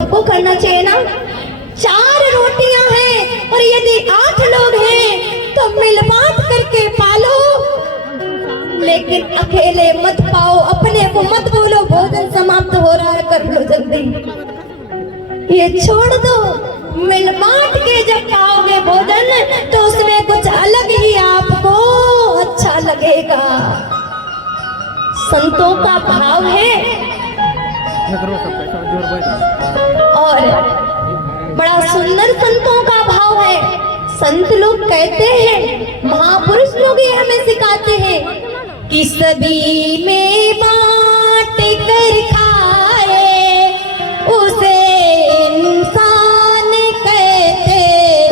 को करना चाहिए ना। 4 रोटियां हैं और यदि 8 लोग हैं तो मिल बांट करके पालो, लेकिन अकेले मत पाओ, अपने को मत बोलो भोजन समाप्त हो रहा है कर लो जल्दी, ये छोड़ दो। मिल बांट के जब पाओगे भोजन तो उसमें कुछ अलग ही आपको अच्छा लगेगा। संतों का भाव है और बड़ा सुंदर संतों का भाव है। संत लोग कहते हैं, महापुरुष लोग ये हमें सिखाते हैं कि सभी में बांट कर खाए उसे इंसान कहते हैं।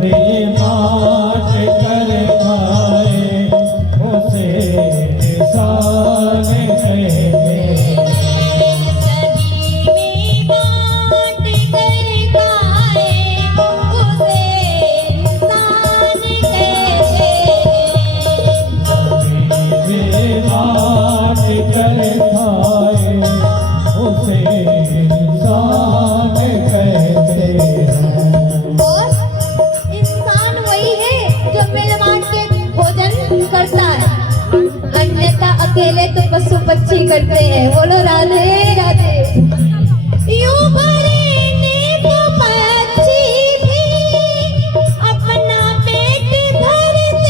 में बांट कर खाए उसे इंसान कहते हैं। अकेले तो पशु पक्षी करते हैं। बोलो राधे राधे। यूं भरने वो पक्षी भी अपना पेट भरते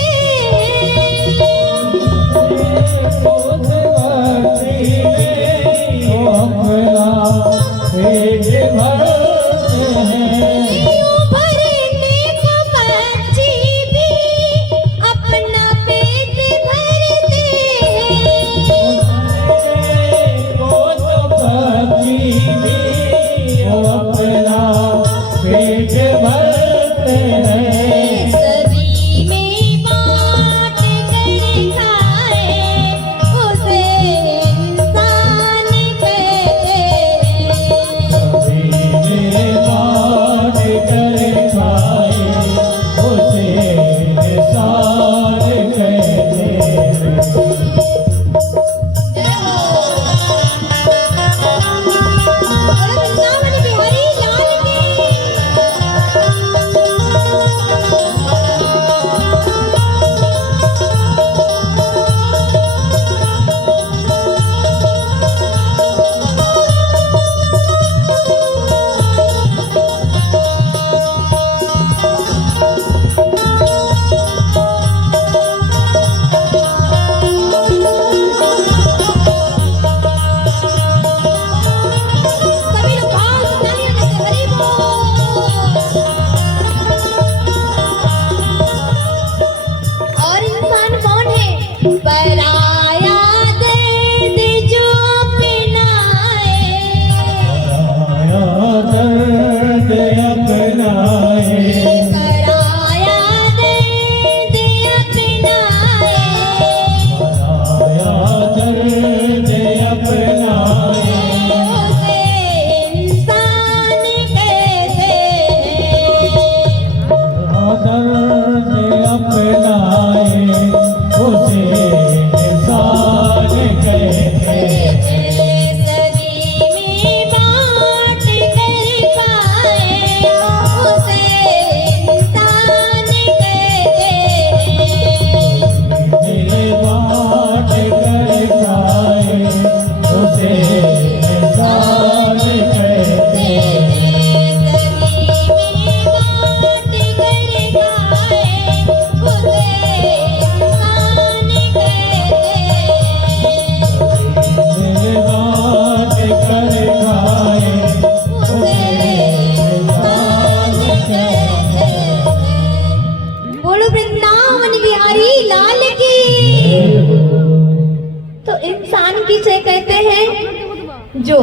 जो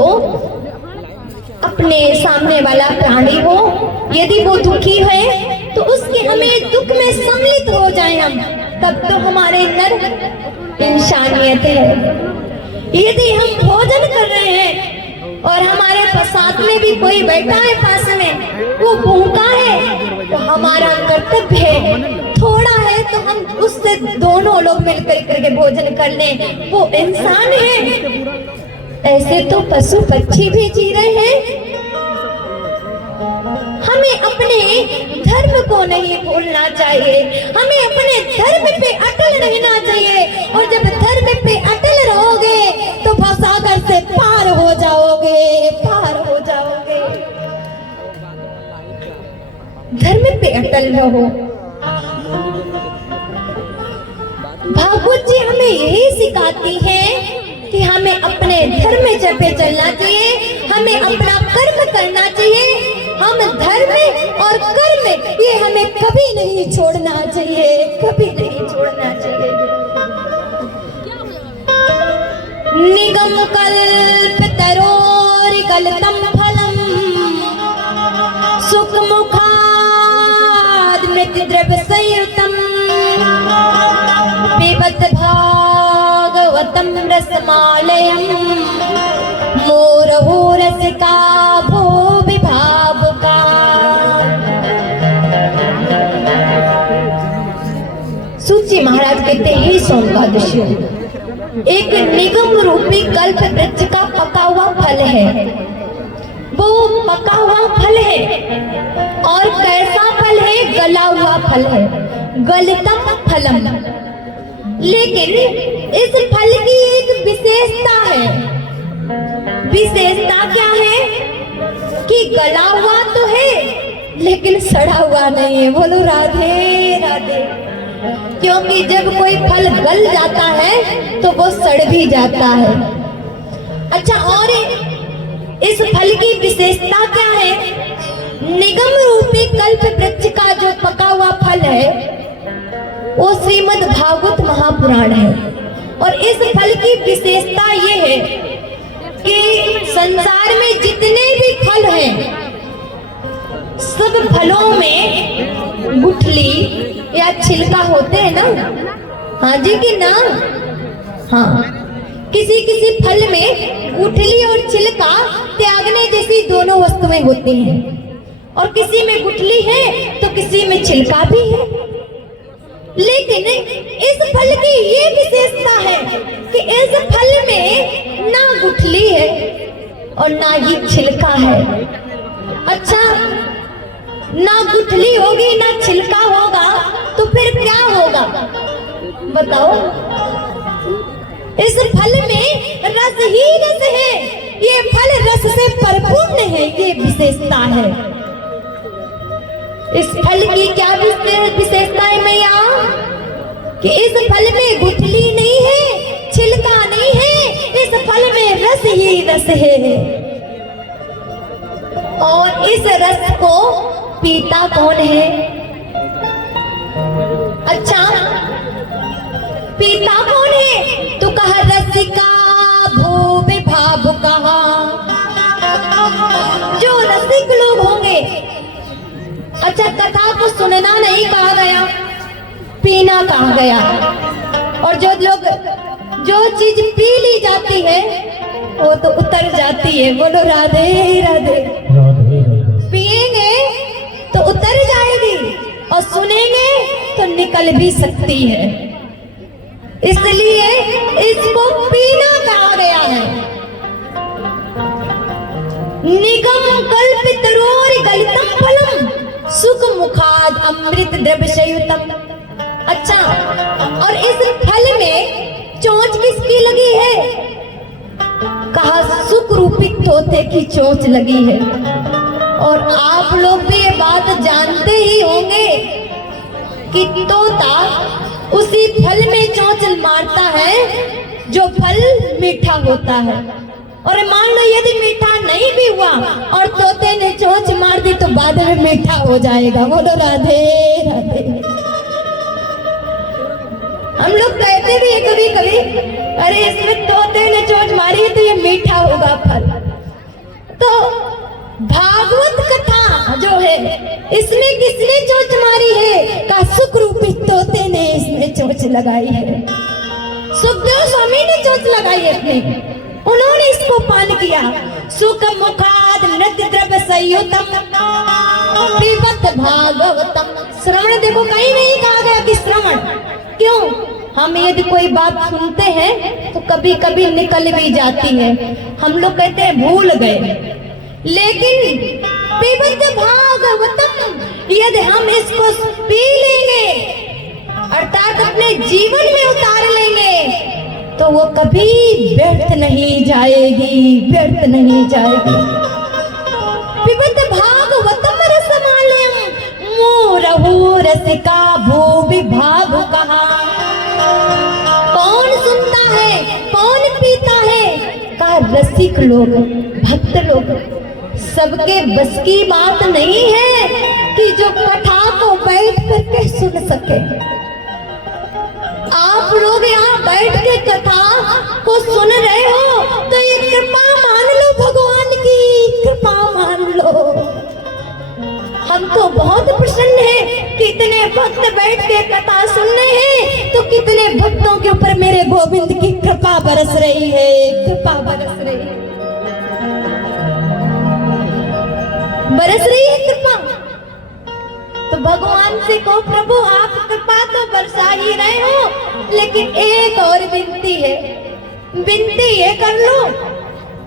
अपने सामने वाला प्राणी हो, यदि वो दुखी है तो उसके हमें दुख में सम्मिलित हो जाए हम, तब तो हमारे अंदर इंसानियत है। यदि हम भोजन कर रहे हैं और हमारे साथ में भी कोई बैठा है पास में, वो भूखा है, तो हमारा कर्तव्य है, थोड़ा है तो हम उससे दोनों लोग मिलकर करके भोजन कर लें, वो इंसान है। ऐसे तो पशु पक्षी भी जी रहे हैं। हमें अपने धर्म को नहीं भूलना चाहिए, हमें अपने धर्म पे अटल रहना चाहिए। और जब धर्म पे अटल रहोगे तो भवसागर से पार हो जाओगे, पार हो जाओगे। धर्म पे अटल रहो। भागवत जी हमें यही सिखाती है कि हमें अपने धर्म पे चलना चाहिए, हमें अपना कर्म करना चाहिए। हम धर्म और कर्म ये हमें कभी नहीं छोड़ना चाहिए, कभी नहीं छोड़ना चाहिए। निगम कल्प तरोरि गलतम फलम सुख मुखाद मृत्यु द्रव्य संयुतम पिबत भागवतम रसमालयम मोरहो रसिका भो विभावुका। सूची महाराज कहते हैं सोमवादशी एक निगम रूपी कल्प वृक्ष का पका हुआ फल है। वो पका हुआ फल है और कैसा फल है? गला हुआ फल है, गलितम फलम। लेकिन इस फल की एक विशेषता है। विशेषता क्या है? कि गला हुआ तो है लेकिन सड़ा हुआ नहीं है। बोलो राधे राधे। क्योंकि जब कोई फल गल जाता है तो वो सड़ भी जाता है। अच्छा, और इस फल की विशेषता क्या है? निगम रूपी कल्प वृक्ष का जो पका हुआ फल है वो श्रीमद् भागवत महापुराण है। और इस फल की विशेषता ये है कि संसार में जितने भी फल हैं सब फलों में गुठली या छिलका होते हैं ना? हाँ जी कि ना? हाँ, किसी किसी फल में गुठली और छिलका त्यागने जैसी दोनों वस्तुएं होती हैं। और किसी में गुठली है तो किसी में छिलका भी है। लेकिन इस फल की ये विशेषता है कि इस फल में ना गुठली है और ना ही छिलका है। अच्छा, ना गुठली होगी ना छिलका होगा तो फिर क्या होगा बताओ? इस फल में रस ही रस है। ये फल रस से परिपूर्ण है, ये विशेषता है। इस फल की क्या विशेषता है मैया? कि इस फल में गुठली नहीं है, छिलका नहीं है, इस फल में रस ही रस है। और इस रस को पीता कौन है? अच्छा, पीता कौन है? तो कहा रसिका भो विभावुका। जो रसिक लोग होंगे। अच्छा, कथा को सुनना नहीं कहा गया, पीना कहा गया। और जो लोग जो चीज पी ली जाती है वो तो उतर जाती है। बोलो राधे राधे। पिएंगे तो उतर जाएगी और सुनेंगे तो निकल भी सकती है। इसलिए इसको पीना कहा गया है। निगम कल्प तरोरि गलितम फलम सुख मुखाद अमृत द्रव्य संयुतम। अच्छा, और इस फल में चोंच किसकी लगी है? कहा सुख रूपी तोते की चोंच लगी है। और आप लोग भी ये बात जानते ही होंगे कि तोता उसी फल में चोंच मारता है जो फल मीठा होता है। और मान लो यदि मीठा नहीं भी हुआ और तोते ने चोंच मार दी तो बाद में मीठा हो जाएगा। बोलो राधे राधे। हम लोग कहते भी है कभी कभी, अरे इसमें तोते ने चोंच मारी है तो ये मीठा होगा फल। तो भागवत कथा जो है इसमें किसने चोंच मारी है? का सुख रूपी तोते ने इसमें चोंच लगाई है। सुखदेव स्वामी ने चोंच लगाई है अपने, उन्होंने इसको पान किया। सुख मुखाद मृत्यु द्रव्य संयुतम पिबत भागवतम। श्रवण देखो कहीं नहीं कहा गया कि श्रवण। क्यों? हम यदि कोई बात सुनते हैं तो कभी कभी निकल भी जाती है, हम लोग कहते हैं भूल गए, लेकिन पिबत भागवतम यदि हम इसको पी लेंगे अर्थात अपने जीवन में उतार लेंगे तो वो कभी व्यर्थ नहीं जाएगी, व्यर्थ नहीं जाएगी। पिबत भागवतम रसमालयम मोरहु रसिका भू विभाग कहा। कौन सुनता है, कौन पीता है? का रसिक लोग, भक्त लोग। सबके बस की बात नहीं है कि जो कथा को बैठ करके सुन सके। आप लोग यहाँ बैठ के कथा को सुन रहे हो तो ये कृपा मान लो, भगवान की कृपा मान लो। हम तो बहुत प्रसन्न हैं कि इतने भक्त बैठ के कथा सुन रहे हैं, तो कितने भक्तों के ऊपर मेरे गोविंद की कृपा बरस रही है, कृपा बरस रही है, बरस रही है कृपा। तो भगवान से कहो प्रभु आप कृपा तो बरसा ही रहे हो, लेकिन एक और विनती है, विनती ये कर लो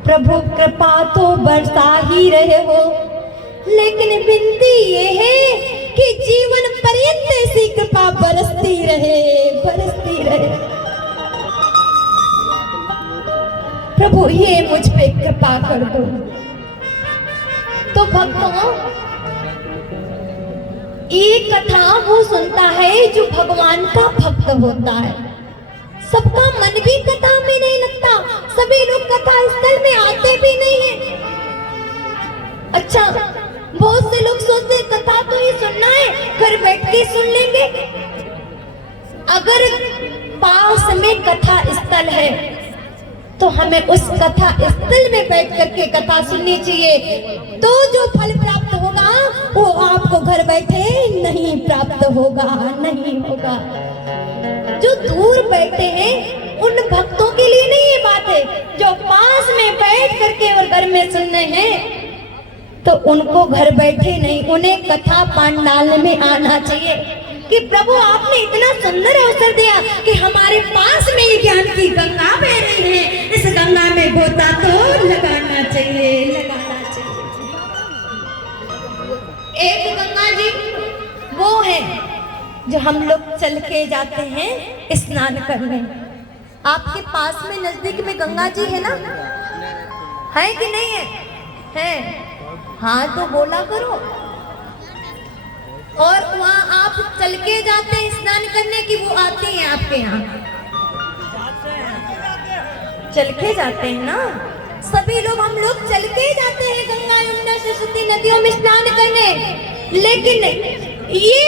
प्रभु कृपा तो बरसा ही रहे हो, लेकिन विनती ये है कि जीवन पर्यंत ऐसी कृपा बरसती रहे, बरसती रहे। प्रभु ये मुझ पे कृपा कर दो। तो भक्तों ये कथा वो सुनता है जो भगवान का भक्त होता है। सबका मन भी कथा में नहीं लगता, सभी लोग कथा स्थल में आते भी नहीं है। अच्छा, बहुत से लोग सोचते कथा तो ये सुनना है, घर बैठ के सुन लेंगे। अगर पास में कथा स्थल है तो हमें उस कथा स्थल में बैठ करके कथा सुननी चाहिए, तो जो फल प्राप्त होगा वो आपको घर बैठे नहीं प्राप्त होगा, नहीं होगा। जो दूर बैठे हैं उन भक्तों के लिए नहीं ये बात है, जो पास में बैठ करके और घर में सुन रहे हैं तो उनको घर बैठे नहीं, उन्हें कथा पंडाल में आना चाहिए कि प्रभु आपने इतना सुंदर अवसर दिया कि हमारे पास में ये ज्ञान की गंगा बह रही है, इस गंगा में गोता तो लगाना चाहिए, लगाना चाहिए। एक गंगा जी वो है जो हम लोग चल के जाते हैं स्नान करने। आपके पास में नजदीक में गंगा जी है ना, है कि नहीं है? है, हाँ तो बोला करो। और वहाँ आप चल के जाते हैं स्नान करने की वो आती हैं आपके यहाँ? चल के जाते हैं ना, सभी लोग हम लोग चल के जाते हैं गंगा यमुना सरस्वती नदियों में स्नान करने। लेकिन ये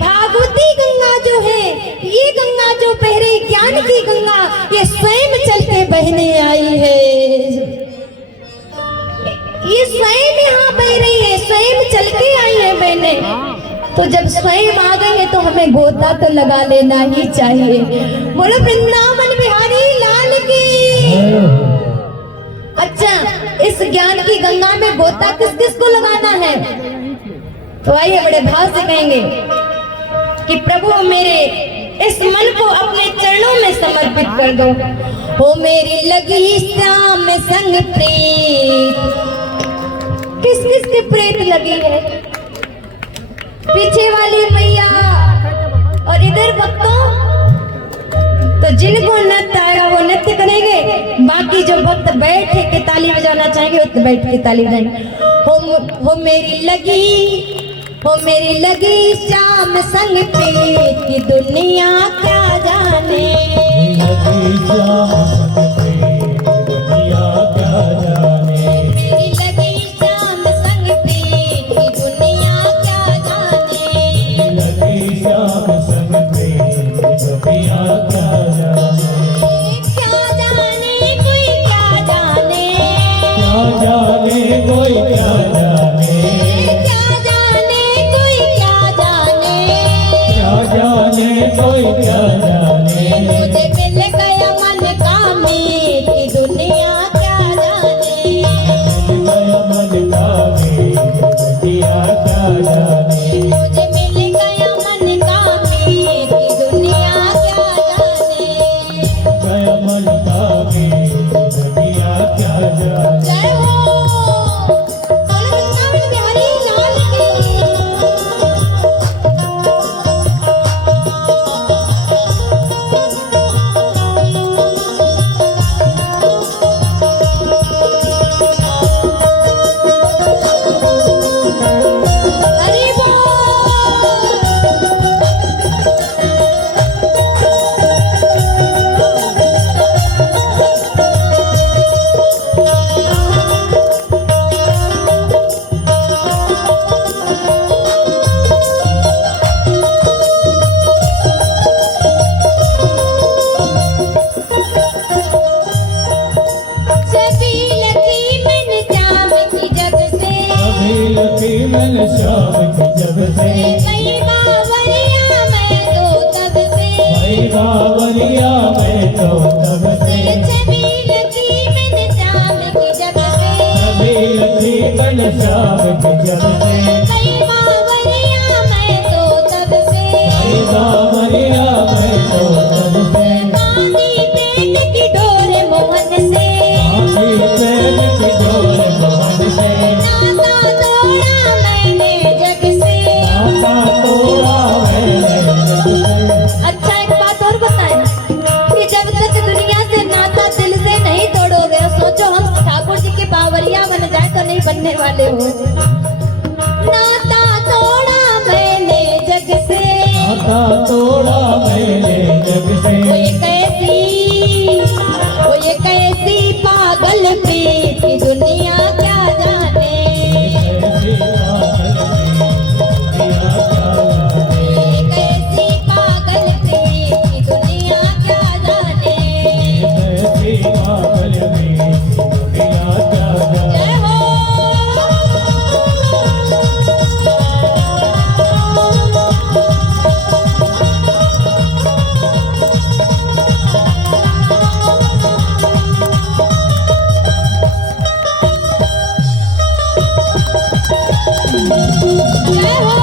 भागवती गंगा जो है, ये गंगा जो बह रही ज्ञान की गंगा, ये स्वयं चल के बहने आई है, ये स्वयं यहाँ बह रही है, स्वयं चल के आई है बहने। तो जब स्वयं आ गए हैं तो हमें गोता तो लगा लेना ही चाहिए। बोलो वृंदावन बिहारी लाल की। अच्छा, इस ज्ञान की गंगा में गोता किस किस को लगाना है? तो आइए बड़े भाव से कहेंगे कि प्रभु मेरे इस मन को अपने चरणों में समर्पित कर दो। हो मेरी लगी श्याम संग प्रीत। किस किस की प्रीत लगी है? पीछे वाली मैया और इधर भक्तों, तो जिनको नृत्य आएगा वो नृत्य करेंगे, बाकी जो भक्त बैठ के ताली बजाना चाहेंगे वो बैठ के ताली बजाएंगे। हो मेरी लगी श्याम संग प्रीत की दुनिया क्या जाने। लगी श्याम संग प्रीत दुनिया क्या जाने। मेरी लगी श्याम संग प्रीत की दुनिया क्या जाने। लगी श्याम संग प्रीत दुनिया क्या जाने। क्या जाने कोई क्या जाने। क्या जाने कोई क्या जाने। क्या जाने कोई क्या जाने। क्या जाने कोई क्या जाने। मुझे मिल गया मन का मीत बन श्याम की जब से कई बावरिया मैं तो तब से भाई बावरिया मैं तो तब से छबील की मैंने श्याम की जब से छबील की बन श्याम की जब से कई बावरिया मैं तो तब से भाई बावरिया मैं तो तब से बांधी पेट की डोर मोहन से आधी प्रेम की डोर मोहन से नाता तोड़ा मैंने जग से नाता तोड़ा मैंने जब से। अच्छा एक बात और बताएं कि जब तक दुनिया से नाता दिल से नहीं तोड़ोगे, सोचो हम ठाकुर जी के बावरिया बन जाए तो नहीं बनने वाले हो। नाता तोड़ा मैंने जग से नाता तोड़ा मैंने जब से वो ये कैसी पागल प्रीत की दुनिया क्या जाने। कैसी पागल दिया जाने ये कैसी पागल प्रीत की दुनिया क्या जाने। कैसी पागल दिया जाने जय हो। जय हो।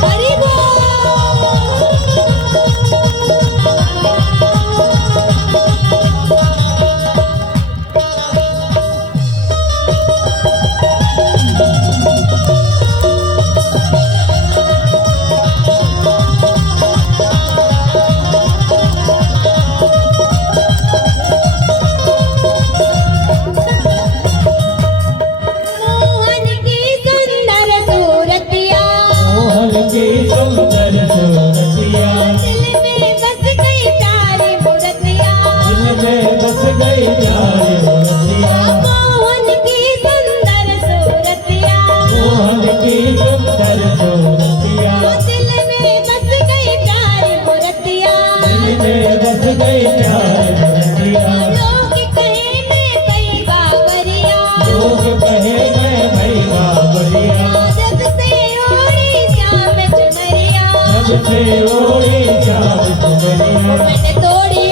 हरि मोहन की सुंदर सूरतिया मोहन की सुंदर सूरतिया दिल में बस गई प्यारी मूर्तिया। दिल में बस गई प्यारी मूर्तिया मोहन की सुंदर सूरतिया मोहन की सुंदर सूरतिया दिल में बस गई प्यारी मूर्तिया। दिल में बस गई प्यारी मूर्तिया लोग कहे मैं कई बावरिया लोग कहे मैं भाई बाबरिया जब से ओढ़ी श्याम चुनरिया। जब से ओढ़ी श्याम चुनरिया मैंने तोड़ी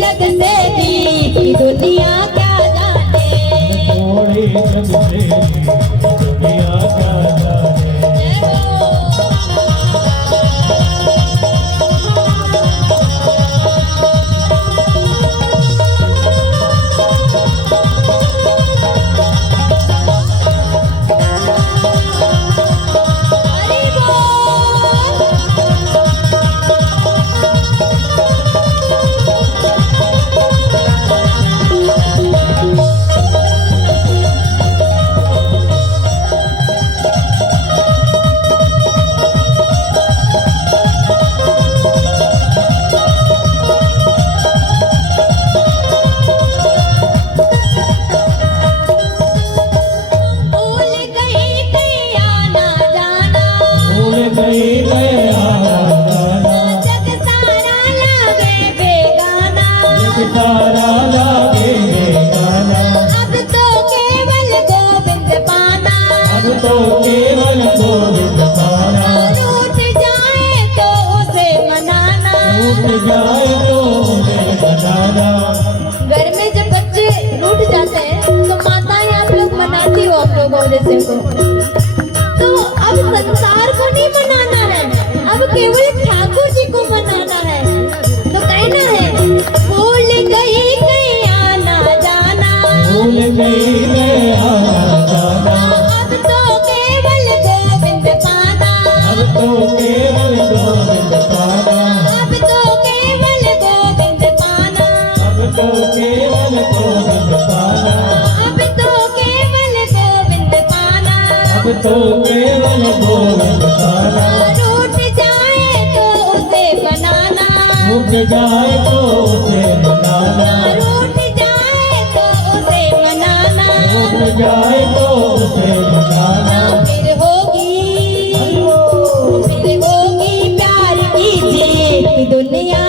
जग से भी दुनिया क्या जाने। ओढ़ी जब से दुनिया का जाने जय हो। हरि बोल। भूल गई कहीं आना जाना भूल गई मैं आना जाना जग सारा लागे बेगाना। जग तारा लागे गाना अब तो केवल गोविंद पाना। अब तो केवल गोविंद पाना रूठ जाए तो उसे मनाना। टूट जाए तो मुझे बताना घर में जब बच्चे रूठ जाते हैं तो माताएं आप लोग मनाती हो आप लोगों जैसे को। तो अब संसार को नहीं मनाना है, अब केवल ठाकुर जी को मनाना है। तो कहना है भूल गई कहीं आना जाना भूल गई मैं आना जाना अब तो केवल गोविंद पाना। अब तो केवल गोविंद पाना अब तो केवल गोविंद पाना। अब तो केवल गोविंद पाना अब तो केवल गोविंद पाना। अब तो केवल गोविंद पाना रूठ जाए तो उसे बनाना। टूट जाए तो उसे मनाना रूठ जाए तो उसे मनाना। टूट जाए तो उसे मनाना फिर होगी प्यार की जीत दुनिया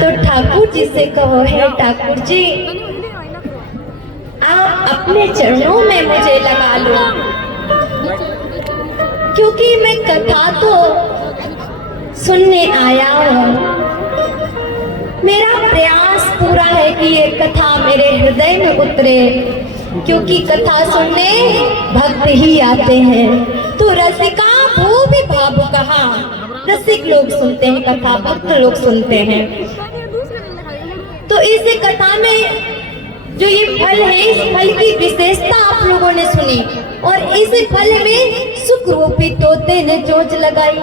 तो ठाकुर जी से कहो, है ठाकुर जी आप अपने चरणों में मुझे लगा लो, क्योंकि मैं कथा तो सुनने आया हूँ। मेरा प्रयास पूरा है कि ये कथा मेरे हृदय में उतरे, क्योंकि कथा सुनने भक्त ही आते हैं। तो रसिका वो भी भावु कहा, रसिक लोग सुनते हैं कथा, भक्त लोग सुनते हैं। तो इस कथा में जो ये फल है, इस फल की विशेषता आप लोगों ने सुनी, और इस फल में सुख रूपी तोते ने चोंच लगाई।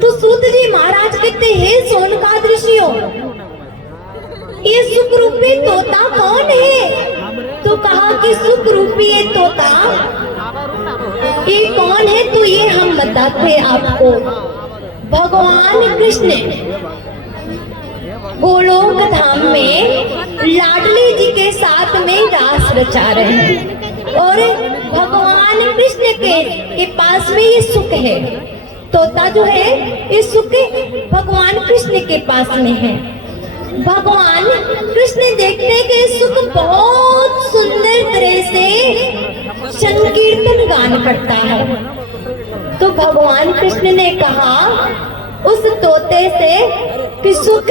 तो सूत जी महाराज कहते हैं, सोनकादृशियों ये सुख रूपी तोता कौन है? तो कहा कि सुख रूपी ये तोता ये कौन है? तो ये हम बताते आपको। भगवान कृष्ण गोलोक धाम में लाडली जी के साथ में रास रचा रहे हैं, और भगवान कृष्ण के पास में ये सुख है। तोता जो है ये सुख भगवान कृष्ण के पास में है। भगवान कृष्ण देखते हैं कि सुख बहुत सुंदर तरह से संकीर्तन गान करता है। तो भगवान कृष्ण ने कहा उस तोते से कि सुख